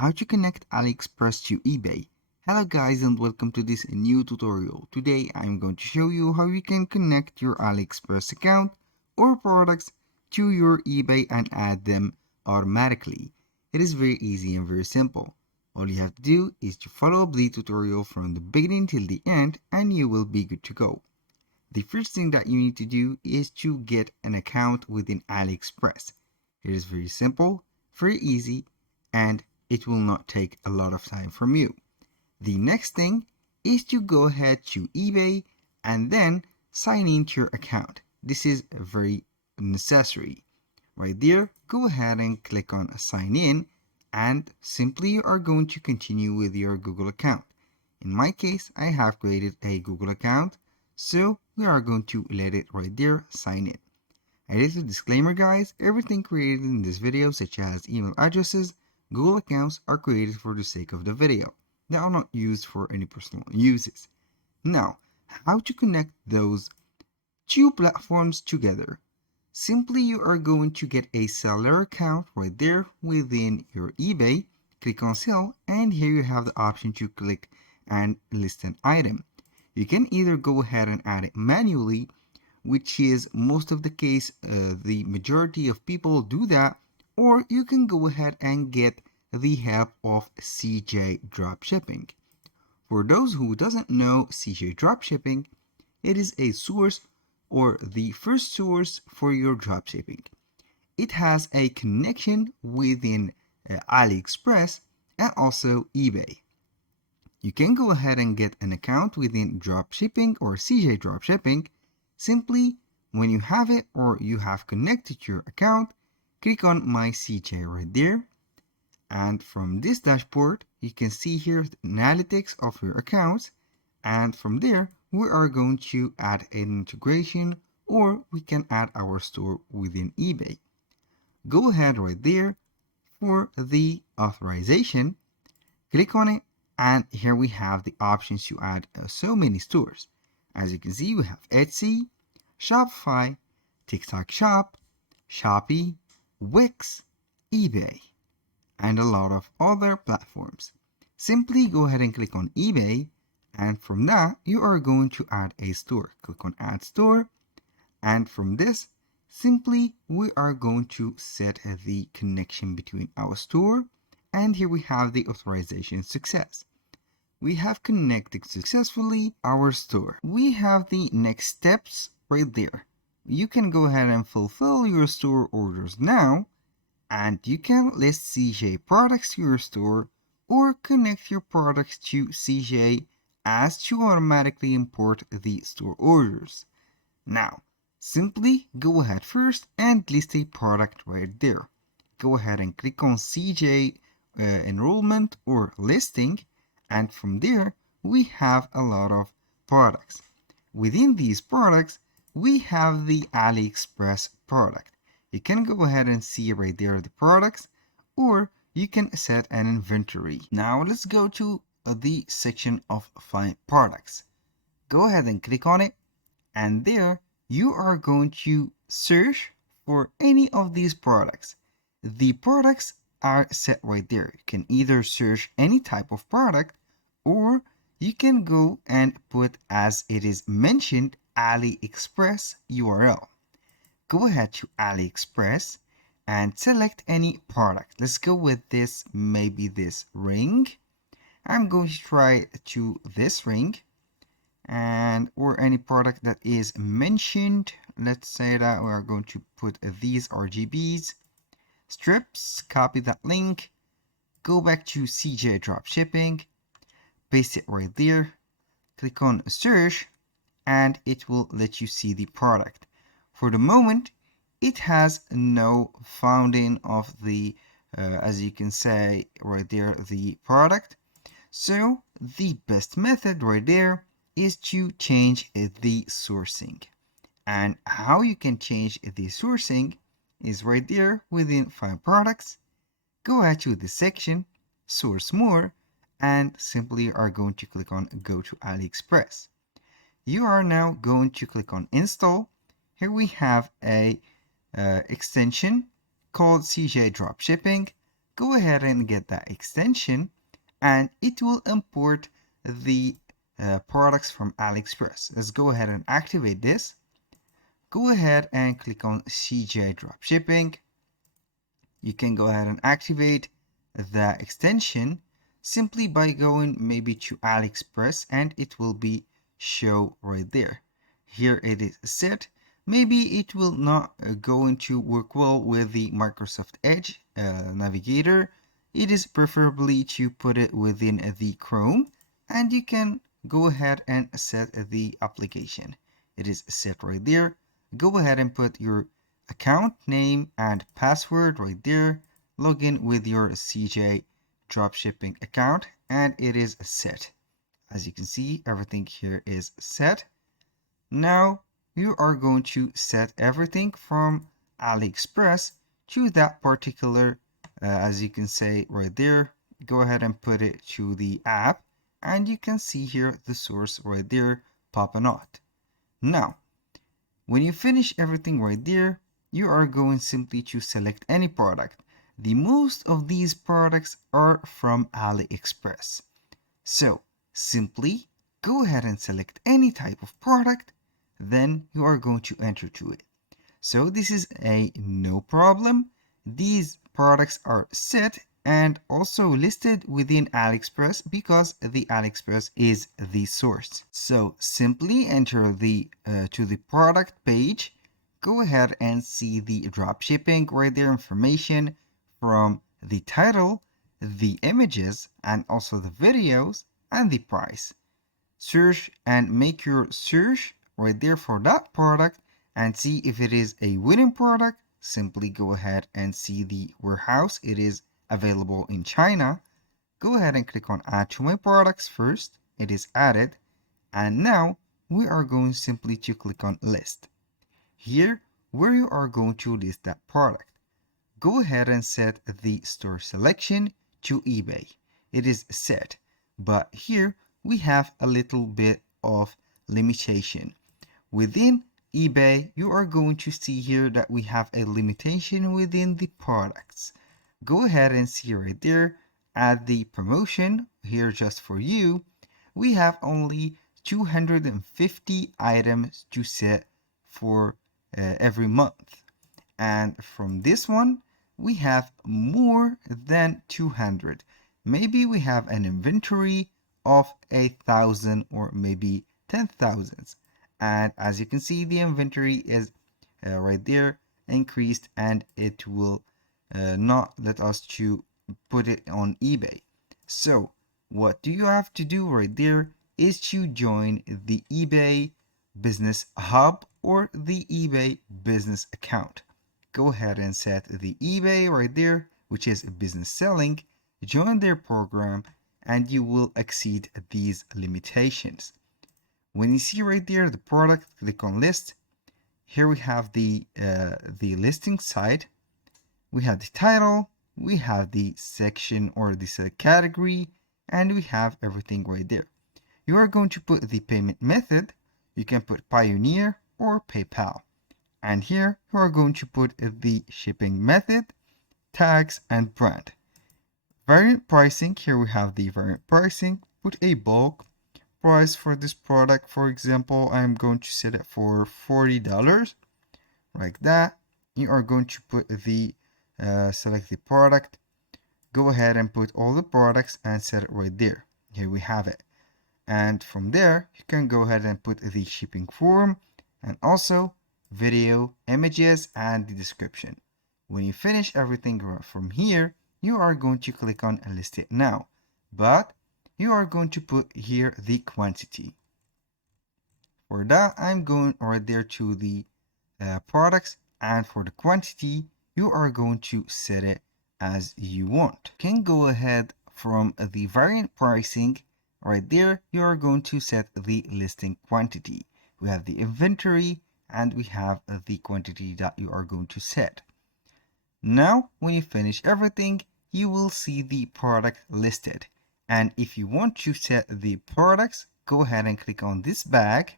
How to connect AliExpress to eBay. Hello guys and welcome to this new tutorial. Today I'm going to show you how you can connect your AliExpress account or products to your eBay and add them automatically. It is very easy and very simple. All you have to do is to follow up the tutorial from the beginning till the end and you will be good to go. The first thing that you need to do is to get an account within AliExpress. It is very simple, very easy, and it will not take a lot of time from you. The next thing is to go ahead to eBay and then sign into your account. This is very necessary. Right there, go ahead and click on sign in and simply you are going to continue with your Google account. In my case, I have created a Google account, so we are going to let it right there sign in. A little disclaimer guys, everything created in this video such as email addresses, Google accounts are created for the sake of the video. They are not used for any personal uses. Now, how to connect those two platforms together? Simply you are going to get a seller account right there within your eBay, click on sell, and here you have the option to click and list an item. You can either go ahead and add it manually, which is most of the case, the majority of people do that, or you can go ahead and get the help of CJ Dropshipping. For those who doesn't know CJ Dropshipping, it is a source or the first source for your dropshipping. It has a connection within AliExpress and also eBay. You can go ahead and get an account within dropshipping or CJ Dropshipping. Simply, when you have it or you have connected your account, click on My CJ right there. And from this dashboard, you can see here the analytics of your accounts. And from there, we are going to add an integration or we can add our store within eBay. Go ahead right there for the authorization. Click on it. And here we have the options to add so many stores. As you can see, we have Etsy, Shopify, TikTok Shop, Shopee, Wix, eBay, and a lot of other platforms. Simply go ahead and click on eBay, and from that, you are going to add a store. Click on Add Store, and from this, simply we are going to set the connection between our store, and here we have the authorization success. We have connected successfully our store. We have the next steps right there. You can go ahead and fulfill your store orders now, and you can list CJ products to your store or connect your products to CJ as to automatically import the store orders. Now, simply go ahead first and list a product right there. Go ahead and click on CJ enrollment or listing. And from there, we have a lot of products. Within these products, we have the AliExpress product. You can go ahead and see right there the products, or you can set an inventory. Now let's go to the section of Find Products. Go ahead and click on it, and there you are going to search for any of these products. The products are set right there. You can either search any type of product, or you can go and put as it is mentioned AliExpress URL. Go ahead to AliExpress and select any product. Let's go with this, maybe this ring. I'm going to try to this ring and or any product that is mentioned. Let's say that we are going to put these RGBs strips, copy that link, go back to CJ Dropshipping, paste it right there, click on search, and it will let you see the product. For the moment, it has no founding of the, as you can say right there, the product. So the best method right there is to change the sourcing. And how you can change the sourcing is right there within Find Products. Go ahead to the section, Source More, and simply are going to click on Go to AliExpress. You are now going to click on Install. Here we have a extension called CJ Dropshipping. go ahead and get that extension, and it will import the products from AliExpress. Let's go ahead and activate this. Go ahead and click on CJ Dropshipping. You can go ahead and activate the extension simply by going maybe to AliExpress, and it will be show right there. Here it is set. Maybe it will not going to work well with the Microsoft Edge navigator. It is preferably to put it within the Chrome, and you can go ahead and set the application. It is set right there. Go ahead and put your account name and password right there. Log in with your CJ Dropshipping account, and it is set. As you can see, everything here is set. Now you are going to set everything from AliExpress to that particular, as you can say right there. Go ahead and put it to the app, and you can see here the source right there popping out. Now, when you finish everything right there, you are going simply to select any product. The most of these products are from AliExpress. So simply go ahead and select any type of product, then you are going to enter to it. So this is a no problem. These products are set and also listed within AliExpress because the AliExpress is the source. So simply enter to the product page. Go ahead and see the dropshipping right there information from the title, the images, and also the videos and the price. Search and make your search right there for that product and see if it is a winning product. Simply go ahead and see the warehouse. It is available in China. Go ahead and click on add to my products first. It is added. And now we are going simply to click on list. Here where you are going to list that product. Go ahead and set the store selection to eBay. It is set, but here we have a little bit of limitation. Within eBay, you are going to see here that we have a limitation within the products. Go ahead and see right there at the promotion here just for you. We have only 250 items to set for every month. And from this one, we have more than 200. Maybe we have an inventory of 1,000 or maybe 10,000. And as you can see, the inventory is right there increased, and it will not let us to put it on eBay. So what do you have to do right there is to join the eBay Business Hub or the eBay Business account. Go ahead and set the eBay right there, which is business selling. Join their program and you will exceed these limitations. When you see right there the product, click on list. Here we have the listing site. We have the title, we have the section or the select category, and we have everything right there. You are going to put the payment method. You can put Pioneer or PayPal. And here you are going to put the shipping method, tags, and brand. Variant pricing, here we have the variant pricing. Put a bulk price for this product. For example, I'm going to set it for $40, like that. You are going to put the select the product. Go ahead and put all the products and set it right there. Here we have it. And from there, you can go ahead and put the shipping form and also video, images, and the description. When you finish everything from here, you are going to click on list it now. But you are going to put here the quantity. For that, I'm going right there to the products, and for the quantity, you are going to set it as you want. You can go ahead from the variant pricing. Right there, you are going to set the listing quantity. We have the inventory and we have the quantity that you are going to set. Now, when you finish everything, you will see the product listed. And if you want to set the products, go ahead and click on this bag,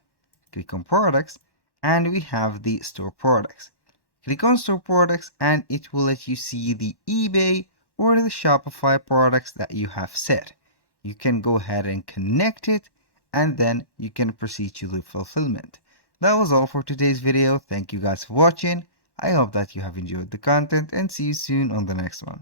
click on products, and we have the store products. Click on store products and it will let you see the eBay or the Shopify products that you have set. You can go ahead and connect it, and then you can proceed to the fulfillment. That was all for today's video. Thank you guys for watching. I hope that you have enjoyed the content, and see you soon on the next one.